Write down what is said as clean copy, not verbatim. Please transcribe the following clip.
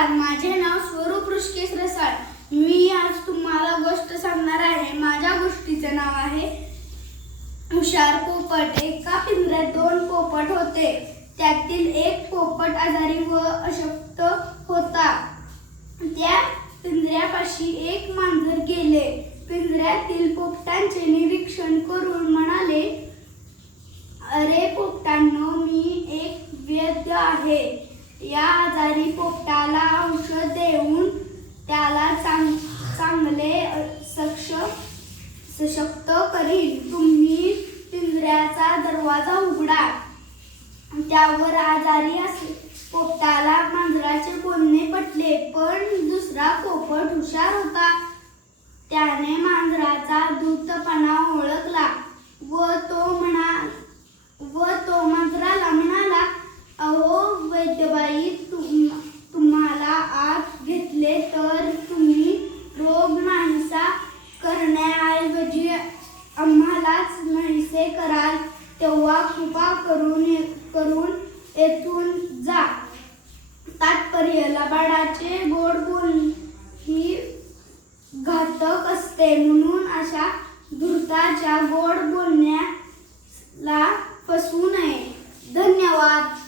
नमस्कार, माझे नाव स्वरूप ऋषिकेश रसाळ. मी आज तुम्हाला गोष्ट सांगणार आहे. माझ्या गोष्टीचे नाव आहे हुशार पोपट. एका पिंजऱ्यात 2 पोपट होते. त्यातील एक पोपट आजारी व अशक्त होता. त्या पिंजऱ्यापाशी एक मांजर गेले. पिंजऱ्यातील पोपटांचे निरीक्षण करून म्हणाले, अरे पोपटांनो, मी एक वैद्य आहे. या आजारी पोपटाला औषध देऊन त्याला चांगले सशक्त करीन. तुम्ही पिंजऱ्याचा दरवाजा उघडा. त्यावर आजारी पोपटाला मांजराचे बोलणे पटले, पण दुसरा पोपट हुशार होता. त्याने मांजराचा धूर्तपणा ओळखला व तो मांजराला म्हणाला, अहो वैद्यबाई, तुम्हाला आत घेतले तर तुम्ही रोग नाहीसा करण्याऐवजी आम्हालाच नाहीसे कराल. तेव्हा कृपा करून येथून जा. तात्पर्य: लबाडाचे गोड बोलणे ही घातक असते, म्हणून अशा धूर्ताच्या गोड बोलण्याला फसवू नये. धन्यवाद.